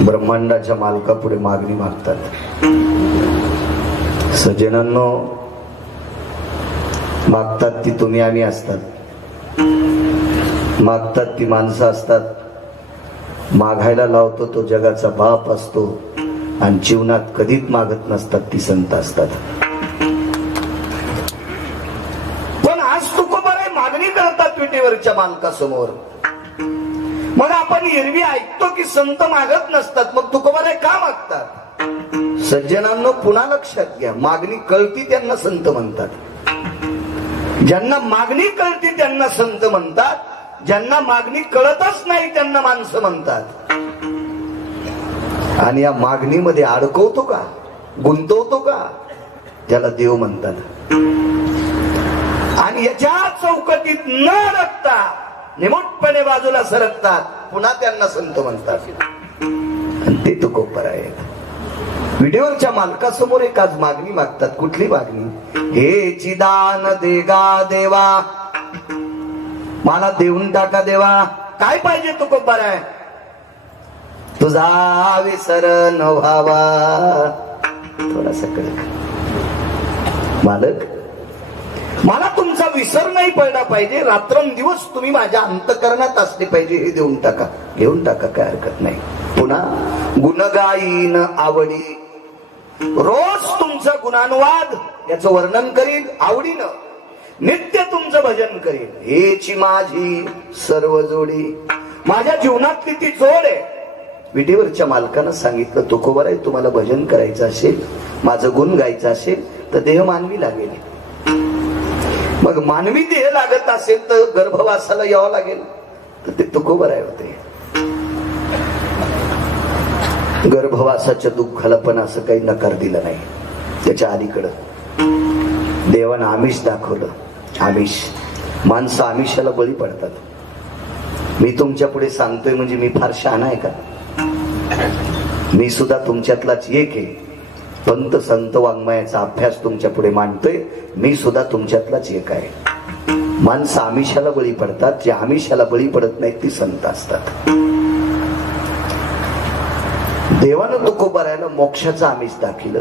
ब्रह्मांडाच्या मालकापुढे मागणी मागतात. सज्जनांनो, मागतात ती तुम्ही आम्ही असतात, मागतात ती माणसं असतात, मागायला लावतो तो जगाचा बाप असतो, आणि जीवनात कधीच मागत नसतात ती संत असतात. पण आज तुकोबाराय मागणी करतात विटेवरच्या मालकासमोर. मग आपण एरवी ऐकतो की संत मागत नसतात, मग तुकोबाराय का मागतात? सज्जनांनो, पुन्हा लक्षात घ्या, मागणी कळती त्यांना संत म्हणतात. ज्यांना मागणी कळती त्यांना संत म्हणतात, ज्यांना मागणी कळतच नाही त्यांना माणसं म्हणतात. आणि या मागणीमध्ये अडकवतो का, गुंतवतो का, त्याला देव म्हणतात. आणि याच्या चौकटीत न अडकता निमुटपणे बाजूला सरकतात, पुन्हा त्यांना संत म्हणतात. आणि ते तुकोबाराय आहेत. व्हिडिओच्या मालकासमोर एक आज मागणी मागतात. कुठली मागणी? हे चिदान देगा देवा, मला देऊन टाका देवा. काय पाहिजे तुकोबाराय? तुझा विसर न व्हावा. थोडासा कडक, मालक मला तुमचा विसर नाही पडला पाहिजे, रात्रंदिवस तुम्ही माझ्या अंतकरणात असले पाहिजे, हे देऊन टाका. घेऊन टाका, काय हरकत नाही. पुन्हा गुणगायीन आवडी, रोज तुमचा गुणानुवाद याचं वर्णन करीन आवडीनं, नित्य तुमचं भजन करीन. हेची माझी सर्व जोडी, माझ्या जीवनातली ती जोड आहे. विटेवरच्या मालकानं सांगितलं, तुकोबाराय तुम्हाला भजन करायचं असेल, माझं गुण गायचं असेल तर देह मानवी लागेल. मग मानवी देह लागत असेल तर गर्भवासाला यावं लागेल. तर ते तुकोबाराय होते. गर्भवासाच्या दुःखाला पण असं काही नकार दिला नाही. त्याच्या अलीकडं देवानं आमिष दाखवलं. आमिष, माणसं आमिषाला बळी पडतात. मी तुमच्या पुढे सांगतोय म्हणजे मी फार शहाणा आहे का? मी सुद्धा तुमच्यातलाच एक आहे. पंत संत वाङ्मयाचा अभ्यास तुमच्या पुढे मांडतोय. मी सुद्धा तुमच्यातलाच एक आहे. माणसं आमिषाला बळी पडतात. जे आमिषाला बळी पडत नाहीत ती संत असतात. देवानं तुकोबारायला मोक्षाचं आमिष दाखिलं,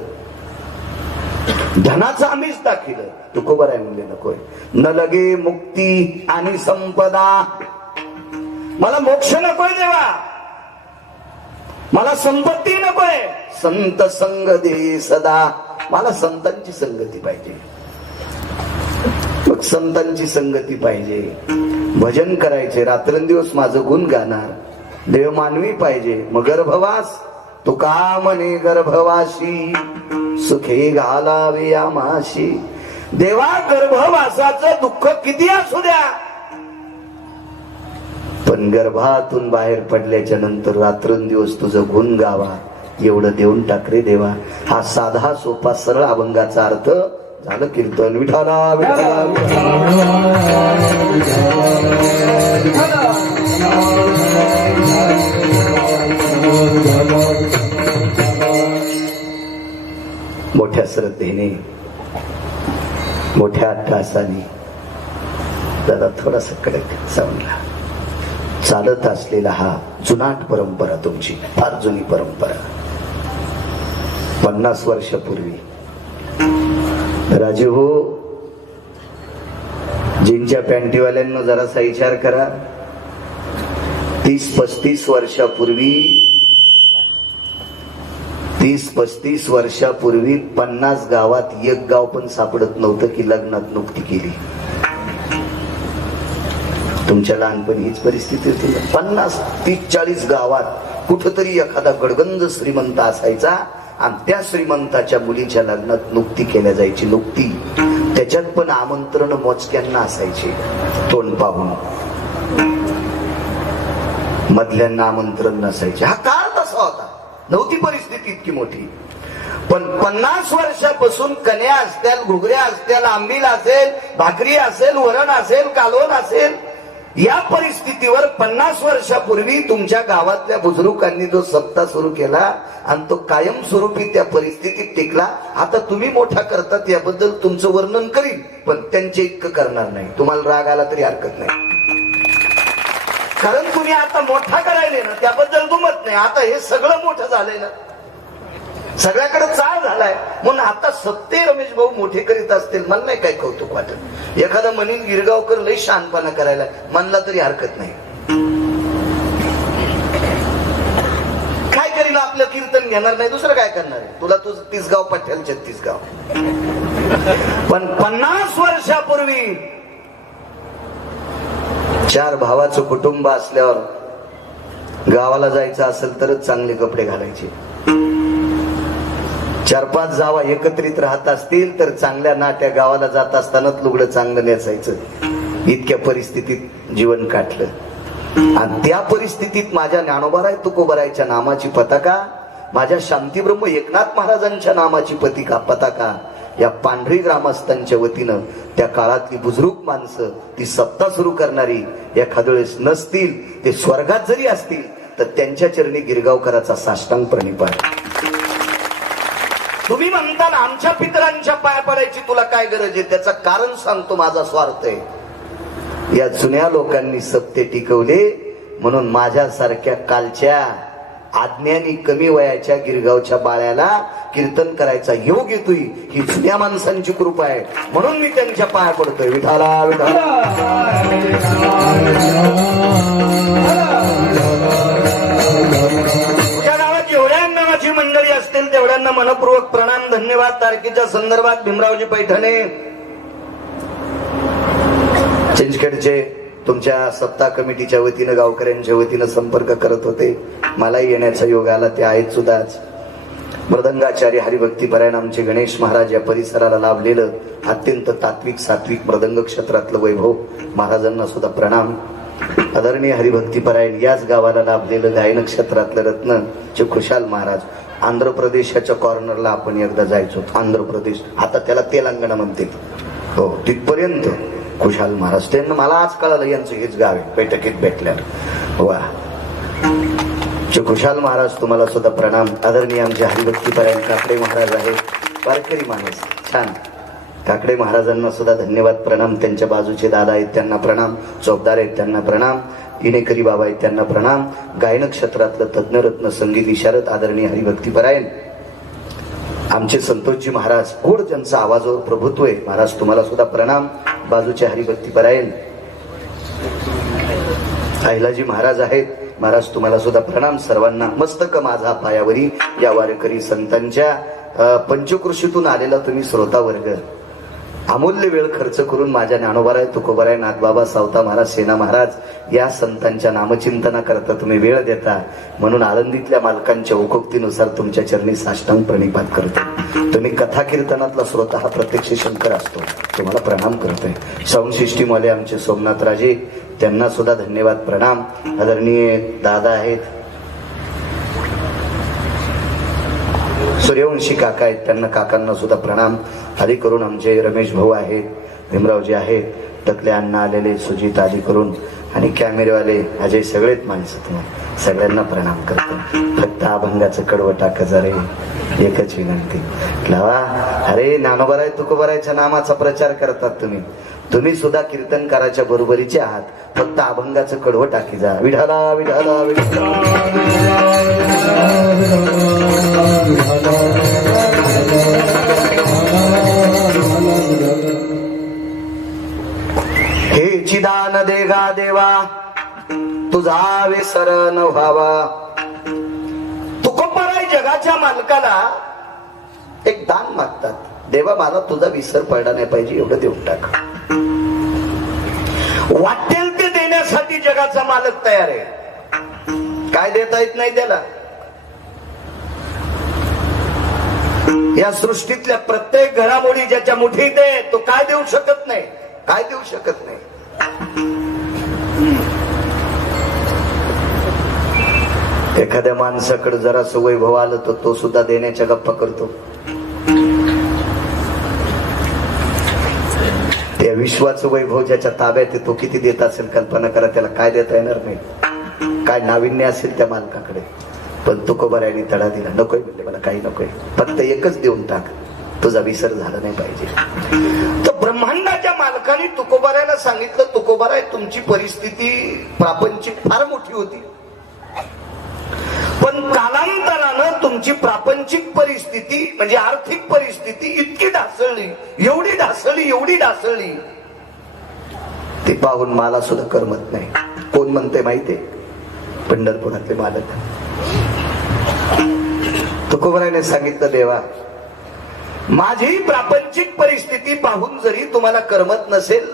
धनाचं आमिष दाखिलं. तुकोबाराय म्हणले नकोय, न लगे मुक्ती आणि संपदा. मला मोक्ष नकोय देवा, मला संपत्ती नकोय, संत संग दे सदा. मला संतांची संगती पाहिजे. मग संतांची संगती पाहिजे, भजन करायचे, रात्रंदिवस माझं गुण गाणार. देव मानवी पाहिजे. मग गर्भवास, तुका म्हणे गर्भवासी, सुखे घालावे आमाशी. देवा, गर्भवासाचं दुःख किती असू द्या, पण गर्भातून बाहेर पडल्याच्या नंतर रात्रंदिवस तुझं गुण गावा, एवढं देऊन टाक रे देवा. हा साधा सोपा सरळ अभंगाचा अर्थ झालं. कीर्तन विठाला विठाला मोठ्या श्रद्धेने, मोठ्या अट्टासाने, दादा थोडासा कडक सावला चालत असलेला हा जुनाट परंपरा, तुमची फार जुनी परंपरा. 50 वर्षापूर्वी राजू हो, जीनच्या पॅन्टीवाल्यांना जरासा विचार करा. 30-35 वर्षापूर्वी 30-35 वर्षापूर्वी 50 गावात एक गाव पण सापडत नव्हतं की लग्नात नुकती केली. तुमच्या लहानपणी हीच परिस्थिती होती. 50-30-40 गावात कुठतरी एखादा गडगंज श्रीमंत असायचा, आणि त्या श्रीमंताच्या मुलीच्या लग्नात नुकती केल्या जायची. नुकती, त्याच्यात पण आमंत्रण मोजक्यांना असायचे. तोंड पाहून मधल्यांना आमंत्रण नसायचे. हा काळ तसा होता, नव्हती परिस्थिती इतकी मोठी. पण 50 वर्षापासून कन्या असतील, घुगऱ्या असतील, आंबील असेल, भाकरी असेल, वरण असेल, कालवण असेल, या परिस्थितीवर 50 वर्षापूर्वी तुमच्या गावातल्या बुजुर्गांनी जो सप्ताह सुरू केला आणि तो कायमस्वरूपी त्या परिस्थितीत टिकला. आता तुम्ही मोठा करतात याबद्दल तुमचं वर्णन करीन, पण त्यांचे इतकं करणार नाही. तुम्हाला राग आला तरी हरकत नाही. कारण तुम्ही आता मोठा करायले ना, त्याबद्दल दुमत नाही. आता हे सगळं मोठं झालंय ना, सगळ्याकडे चाळ झालाय. म्हणून आता सत्य रमेश भाऊ मोठे करीत असतील, मला नाही काय कौतुक वाटत. एखादा म्हणील गिरगावकर लई शहाणपणा करायला, म्हणला तरी हरकत नाही. काय करील, आपलं कीर्तन घेणार नाही, दुसरं काय करणार आहे. तुला तुझं 30 गाव पठ्याल 36 गाव. पण 50 वर्षापूर्वी 4 भावाचं कुटुंब असल्यावर गावाला जायचं असेल तरच चांगले कपडे घालायचे. 4-5 जावा एकत्रित राहत असतील तर चांगल्या नाट्या गावाला जात असतानाच लुगडं चांगलं नेसायचं. इतक्या परिस्थितीत जीवन काढलं. आणि त्या परिस्थितीत माझ्या ज्ञानोबाराय तुकोबारायच्या नामाची पताका, माझ्या शांतीब्रह्म एकनाथ महाराजांच्या नामाची पताका या पांढरी ग्रामस्थांच्या वतीनं त्या काळातली बुजुर्ग माणसं, ती सत्ता सुरू करणारी एखाद्या वेळेस नसतील, ते स्वर्गात जरी असतील तर त्यांच्या चरणी गिरगावकराचा साष्टांग प्रणिपात. तुम्ही म्हणता ना आमच्या पितरांच्या पाया पडायची तुला काय गरज आहे, त्याचं कारण सांगतो. माझा स्वार्थ आहे. या जुन्या लोकांनी सत्य टिकवले म्हणून माझ्यासारख्या कालच्या आज्ञानी कमी वयाच्या गिरगावच्या बाळ्याला कीर्तन करायचा योग येतोय. ही जुन्या माणसांची कृपा आहे, म्हणून मी त्यांच्या पाया पडतोय. विठाला विठाला. तुझ्या गावात जेवढ्या नावाची मंडळी असतील तेवढ्यांना मनपूर्वक प्रणाम, धन्यवाद. तारखेच्या संदर्भात भीमरावजी पैठणे चिंचखेडचे तुमच्या सप्ताह कमिटीच्या वतीनं गावकऱ्यांच्या वतीनं संपर्क करत होते. मलाही येण्याचा योग आला. ते आहेत सुद्धा आज. मृदंगाचार्य हरिभक्तीपरायण आमचे गणेश महाराज या परिसराला लाभलेलं अत्यंत तात्विक सात्विक मृदंग क्षेत्रातलं वैभव, महाराजांना सुद्धा प्रणाम. आदरणीय हरिभक्तीपरायण याच गावाला लाभलेलं गायन क्षेत्रातलं रत्न चे खुशाल महाराज. आंध्र प्रदेशाच्या कॉर्नरला आपण एकदा जायचो. आंध्र प्रदेश, आता त्याला तेलंगणा म्हणते. हो, तिथपर्यंत खुशाल महाराज. त्यांना मला आज कळालं यांचं हेच गाव आहे. बैठकीत भेटल्यावर वा. खुशाल महाराज तुम्हाला सुद्धा प्रणाम. आदरणीय आमचे हरिभक्तीपरायण काकडे महाराज आहेत, वारकरी माणूस छान. काकडे महाराजांना सुद्धा धन्यवाद प्रणाम. त्यांच्या बाजूचे दादा आहेत त्यांना प्रणाम, चौकदार आहेत त्यांना प्रणाम, इनेकरी बाबा आहेत त्यांना प्रणाम. गायन क्षेत्रातलं तज्ञरत्न संगीत विशारद आदरणीय हरिभक्तीपरायण आमचे संतोषजी महाराज, गोड ज्यांचा आवाजावर प्रभुत्व आहे, महाराज तुम्हाला सुद्धा प्रणाम. बाजूचे हरिभक्तीपरायण अहिलाजी महाराज आहेत, महाराज तुम्हाला सुद्धा प्रणाम. सर्वांना मस्तक माझा पायावरी या वारकरी संतांच्या पंचकृषीतून आलेला तुम्ही श्रोता वर्ग, अमूल्य वेळ खर्च करून माझ्या ज्ञानोबाराय तुकोबाराय नाथबाबा सावता महाराज सेना महाराज या संतांच्या नामचिंतना करता तुम्ही वेळ देता, म्हणून आळंदीतल्या मालकांच्या हुकुक्तीनुसार तुमच्या चरणी साष्टांग प्रणिपात करतो. तुम्ही कथा कीर्तनातला श्रोता हा प्रत्यक्ष शंकर असतो, तुम्हाला प्रणाम करतोय. साऊंड सिस्टीमवाले आमचे सोमनाथ राजे, त्यांना सुद्धा धन्यवाद प्रणाम. आदरणीय दादा आहेत सूर्यवंशी काका आहेत, त्यांना काकांना सुद्धा प्रणाम. आधी करून आमचे रमेश भाऊ आहेत, भीमरावजी आहेत, टकले अण्णा आलेले, सुजित आधी करून, आणि कॅमेरेवाले अजय, सगळेच माणसं तुम्हाला सगळ्यांना प्रणाम करतो. फक्त अभंगाचं कडवं टाकायचं रे, एकच विनंती लावा. अरे ज्ञानोबाराय तुकोबारायच्या नामाचा प्रचार करतात तुम्ही, तुम्ही सुद्धा कीर्तनकाराच्या बरोबरीचे आहात. फक्त अभंगाचं कडवं टाकी जा. विठाला विठाला विठाला. हे चिदान देगा देवा तुझा विसर न व्हावा. तुकोबाराय जगाच्या मालकाला एक दान मागतात. देवा मला तुझा विसर पडला नाही पाहिजे, एवढं देऊन टाक. वाटेल ते देण्यासाठी जगाचा मालक तयार आहे. काय देता येत नाही त्याला. या सृष्टीतल्या प्रत्येक घडामोडी ज्याच्या मुठीत आहे तो काय देऊ शकत नाही, काय देऊ शकत नाही. एखाद्या माणसाकडे जरा वैभव आलं तर तो सुद्धा देण्याच्या गप्पा करतो. त्या विश्वाचं वैभव ज्याच्या ताब्यात आहे तो किती देत असेल कल्पना करा. त्याला काय देता येणार नाही, काय नाविन्य असेल त्या मालकाकडे. पण तुकोबारायांनी तडा दिला, नकोय म्हणले मला काही नकोय, फक्त एकच देऊन टाक. तुझा विसर झाला नाही पाहिजे. तर ब्रह्मांडाच्या मालकाने तुकोबारायला सांगितलं, तुकोबाराय तुमची परिस्थिती प्रापंचिक फार मोठी होती, पण कालांतरानं तुमची प्रापंचिक परिस्थिती म्हणजे आर्थिक परिस्थिती इतकी ढासळली, एवढी ढासळली, एवढी ढासळली, ते पाहून मला सुद्धा करमत नाही. कोण म्हणते माहितीये? पंढरपुरातले मालक. तुकोबारायने सांगितलं, देवा माझी प्रापंचिक परिस्थिती पाहून जरी तुम्हाला करमत नसेल,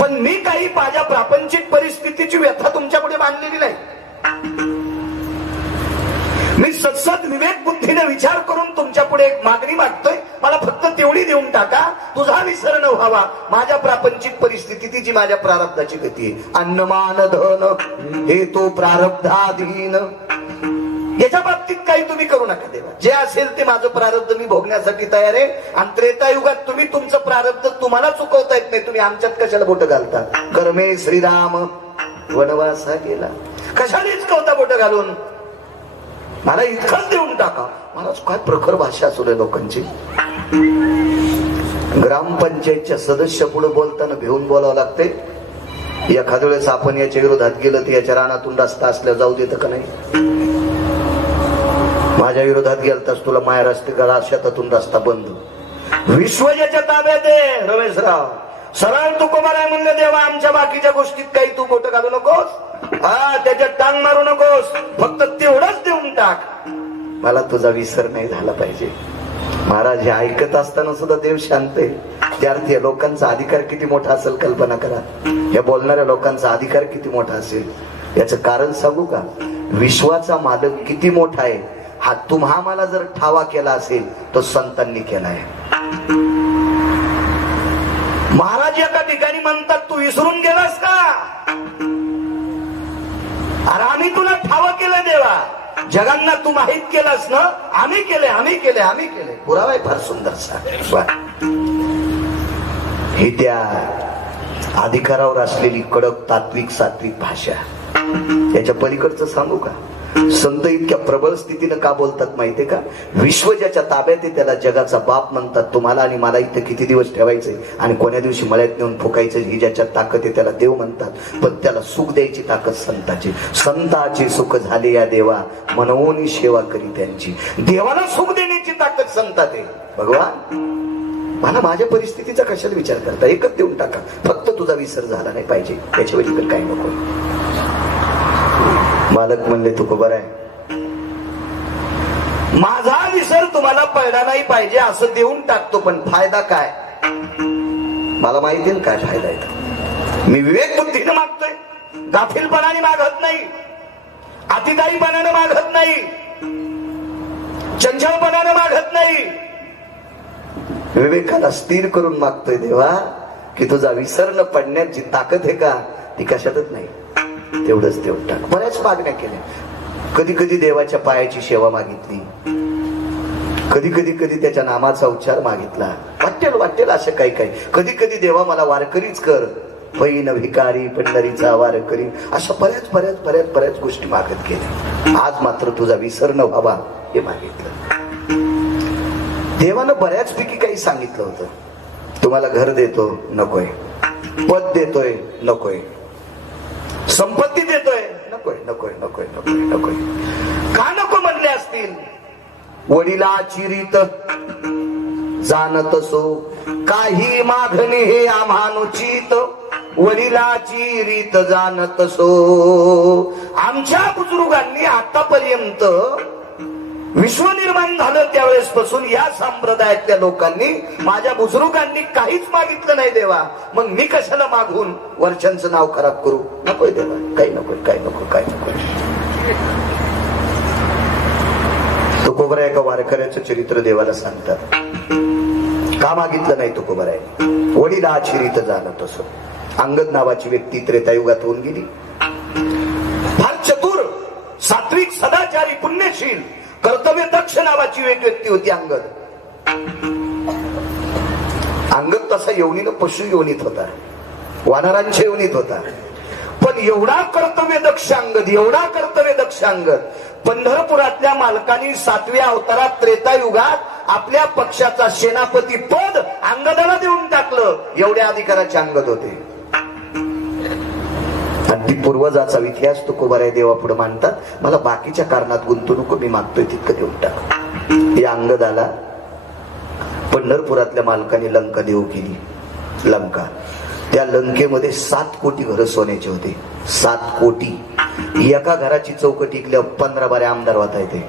पण मी काही माझ्या प्रापंचिक परिस्थितीची व्यथा तुमच्यापुढे मांडलेली नाही. मी सत्सद विवेक बुद्धीने विचार करून तुमच्या पुढे एक मागणी मागतोय, मला फक्त तेवढी देऊन टाका, तुझा विसर न व्हावा माझ्या प्रापंचिक परिस्थिती जी माझ्या प्रारब्धाची गती आहे. अन्नमान धन हे तो प्रारब्धाधीन, याच्या बाबतीत काही तुम्ही करू नका देवा. जे असेल ते माझं प्रारब्ध मी भोगण्यासाठी तयार आहे. आणि त्रेतायुगात तुम्ही तुमचं प्रारब्ध तुम्हाला चुकवता येत नाही, तुम्ही आमच्यात कशाला बोट घालता? कर्मे श्रीराम वनवासा गेला, कशाला चुकवता बोट घालून? मला इतकंच देऊन टाका. मला काय प्रखर भाषा असू दे लोकांची. ग्रामपंचायतच्या सदस्य पुढे बोलताना भिवून बोलावं लागते. एखाद्या वेळेस आपण याच्या विरोधात गेलं तर याच्या रानातून रस्ता असल्या जाऊ देतं का नाही? माझ्या विरोधात गेलतास तुला माया रस्ते करा, शेतातून रस्ता बंद. विश्व ज्याच्या ताब्यात आहे रमेशराव, सरळ तुकोबाराय म्हणले, देवा आमच्या बाकीच्या गोष्टीत काही तू बोट घालू नकोस, हा त्याच्यात टांग मारू नकोस, फक्त तेवढंच देऊन टाक. मला तुझा विसर नाही झाला पाहिजे. महाराज हे ऐकत असताना सुद्धा देव शांत आहे. त्यार्थी लोकांचा अधिकार किती मोठा असेल कल्पना करा. या बोलणाऱ्या लोकांचा अधिकार किती मोठा असेल. याचं कारण सांगू का? विश्वाचा मालक किती मोठा आहे हा तुम्हा मला जर ठावा केला असेल तो संतांनी केलाय. महाराज एका ठिकाणी म्हणतात, तू विसरून गेलास का? अरे आम्ही तुला ठावा केलं देवा, जगांना तू माहित केलास ना? आम्ही केले, आम्ही केले, आम्ही केले. पुरावा आहे फार सुंदरसा. हे त्या अधिकारावर असलेली कडक तात्विक सात्विक भाषा. याच्या पलीकडचं सांगू का? संत इतक्या प्रबळ स्थितीनं का बोलतात माहितीये का? विश्व ज्याच्या ताब्यात आहे त्याला जगाचा बाप म्हणतात. तुम्हाला आणि मला इथं किती दिवस ठेवायचे आणि कोण्या दिवशी मळ्यात नेऊन फुकायचं ही ज्याच्या ताकद आहे त्याला देव म्हणतात. पण त्याला सुख द्यायची ताकद संताची. संताची सुख झाले या देवा, मनवोनी सेवा करी त्यांची. देवाला सुख देण्याची ताकद संतात आहे. भगवान मला माझ्या परिस्थितीचा कशाला विचार करता, एकच देऊन टाका, फक्त तुझा विसर झाला नाही पाहिजे, याच्या वेळी काही नको. मालक म्हणले, तुकोबाराय माझा विसर तुम्हाला पडला नाही पाहिजे असं देऊन टाकतो, पण फायदा काय? मला माहिती आहे काय फायदा आहे. मी विवेक बुद्धीने मागतोय, गाफीलपणाने मागत नाही, अतिदायीपणाने मागत नाही, चंचलपणाने मागत नाही. विवेकाला स्थिर करून मागतोय देवा की तुझा विसर न पडण्याची ताकद आहे का? ती कशातच नाही, तेवढंच देऊन टाक. बऱ्याच मागण्या केल्या. कधी कधी देवाच्या पायाची सेवा मागितली, कधी कधी त्याच्या नामाचा उच्चार मागितला. वाटेल असं काही काही. कधी कधी देवा मला वारकरीच कर, पैन भिकारी पंढरीचा वारकरी, अशा बऱ्याच गोष्टी मागत गेल्या. आज मात्र तुझा विसर न व्हावा हे मागितलं. देवानं बऱ्याचपैकी काही सांगितलं होतं. तुम्हाला घर देतो, नकोय. पद देतोय, नकोय. संपत्ती देतोय, नकोय नकोय नकोय नकोय नकोय. का नको म्हणले असतील? वडिलाची रीत जाणत सो काही मागणे हे आम्हानुचित. वडिलाची रीत जाणत सो. आमच्या बुजुर्गांनी आतापर्यंत विश्व निर्माण झालं त्यावेळेस पासून या संप्रदायातल्या लोकांनी, माझ्या बुजुर्गांनी काहीच मागितलं नाही देवा. मग मी कशाला मागून वर्षांचं नाव खराब करू? नकोय देवा, काही नकोय, काही नको, काही नको. तुकोबाराय एका वारकऱ्याचं चरित्र देवाला सांगतात. का मागितलं नाही तुकोबाराय? वडिलाची रीत जाणत असो. अंगद नावाची व्यक्ती त्रेतायुगात होऊन गेली. फार चतुर, सात्विक, सदाचारी, पुण्यशील, कर्तव्य दक्ष नावाची एक व्यक्ती होती अंगद. अंगद तसा योनीनं पशु योनीत होता, वानरांच्या योनीत होता. पण एवढा कर्तव्य दक्ष अंगद, एवढा कर्तव्य दक्ष अंगद, पंढरपुरातल्या मालकांनी 7व्या अवतारात त्रेतायुगात आपल्या पक्षाचा सेनापती पद अंगदाला देऊन टाकलं. एवढ्या अधिकाराचे अंगद होते. अगदी पूर्वजाचा इतिहास तुकोबाराय देवा पुढे मांडतात. मला बाकीच्या कारणात गुंतवणूक मी मागतोय तितकं देऊन टाक. या अंगदाला पंढरपुरातल्या मालकाने लंका देऊ केली. लंका, त्या लंकेमध्ये 7 कोटी घर सोन्याचे होते. 7 कोटी. एका घराची चौकट इकल्यावर 15 बारे आमदार होता येते.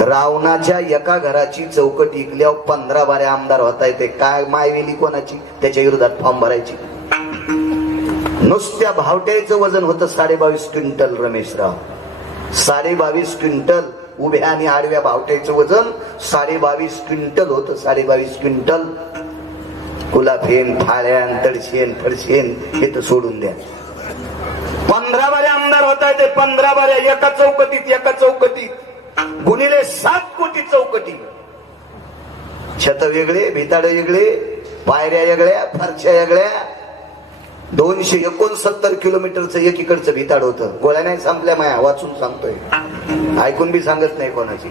रावणाच्या एका घराची चौकट इकल्यावर 15 बारे आमदार होता येते. काय मायवेली कोणाची, त्याच्या विरोधात फॉर्म भरायची. नुसत्या भावट्याचं वजन होतं 22.5 क्विंटल. रमेशराव, 22.5 क्विंटल. उभ्या आणि आडव्या भावट्याचं वजन 22.5 क्विंटल होतं. 22.5 क्विंटल. कुलाफेन, फाळ्यान, तडशेन, फडशेन हे तर सोडून द्या. 15 बारे आमदार होता येते. 15 बारे एका चौकटीत. एका चौकटीत गुणिले 7 कोटी चौकटी. छत वेगळे, भिताड वेगळे, पायऱ्या वेगळ्या, फरच्या वेगळ्या. 269 किलोमीटरचं एकीकडचं भिताड होतं. गोळ्या नाही संपल्या माया, वाचून सांगतोय, ऐकून बी सांगत नाही कोणाची.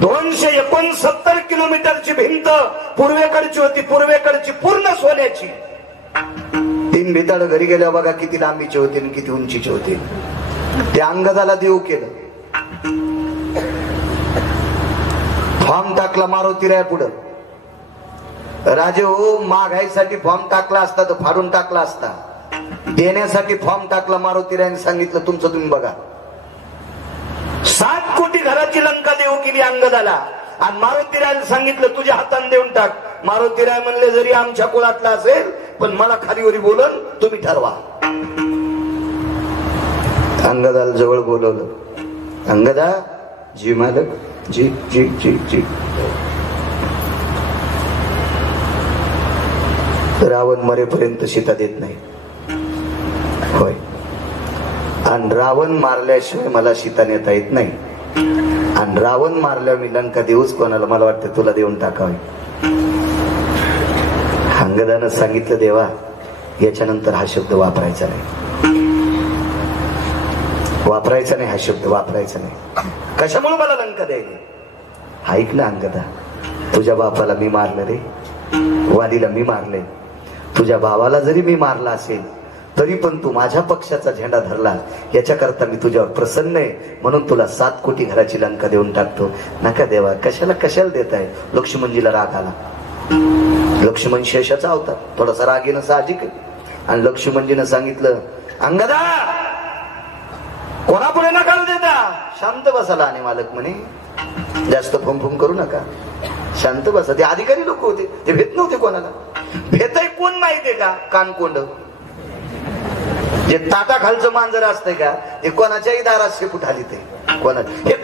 269 किलोमीटरची भिंत पूर्वेकडची होती. पूर्वेकडची पूर्ण सोन्याची. 3 भिताड घरी गेल्या बघा किती लांबीचे होते आणि किती उंचीचे होते. ते अंगदाला देऊ केलं. फॉर्म टाकला मारुती राय पुढं. राजे हो, मागायसाठी फॉर्म टाकला असता तर फाडून टाकला असता. देण्यासाठी फॉर्म टाकला. मारुती रायने सांगितलं तुमचं तुम्ही बघा. 7 कोटी घराची लंका देऊ केली अंगदाला. आणि मारुती रायने सांगितलं तुझ्या हाताने देऊन टाक. मारुती राय म्हणले जरी आमच्या कुळातला असेल पण मला खालीवरी बोलन, तुम्ही ठरवा. अंगदाला जवळ बोलवलं. अंगदा, जी मालक, जी जी जी जी. रावण मरेपर्यंत सीता देत नाही. होय. आणि रावण मारल्याशिवाय मला सीता नेता येत नाही. आणि रावण मारल्यावर मी लंका देऊच कोणाला, मला वाटतं तुला देऊन टाकावी. अंगदानं सांगितलं देवा याच्यानंतर हा शब्द वापरायचा नाही. वापरायचा नाही हा शब्द, वापरायचा नाही. कशामुळे मला लंका द्यायली? ऐक ना अंगदा, तुझ्या बापाला मी मारलं रे, वालीला मी मारले. तुझ्या भावाला जरी मी मारला असेल तरी पण तू माझ्या पक्षाचा झेंडा धरला. याच्याकरता मी तुझ्यावर प्रसन्न आहे, म्हणून तुला 7 कोटी घराची लंका देऊन टाकतो. नका देवा, कशाला देताय? लक्ष्मणजीला राग आला. लक्ष्मण शेषाचा होता, थोडासा रागीनं साहजिक आहे. आणि लक्ष्मणजीनं सांगितलं अंगदा कोणापुढे नका देता, शांत बसायला. आणि मालक म्हणे जास्त फुमफुम करू नका, शांत बसा. ते अधिकारी लोक होते, ते भेट नव्हते कोणाला. भेटाय कोण माहितीये का? कानकोंड. जे ताटा खालचं मांजर असतंय का, ते कोणाच्याही दारात शेपूट आली. ते कोणा हे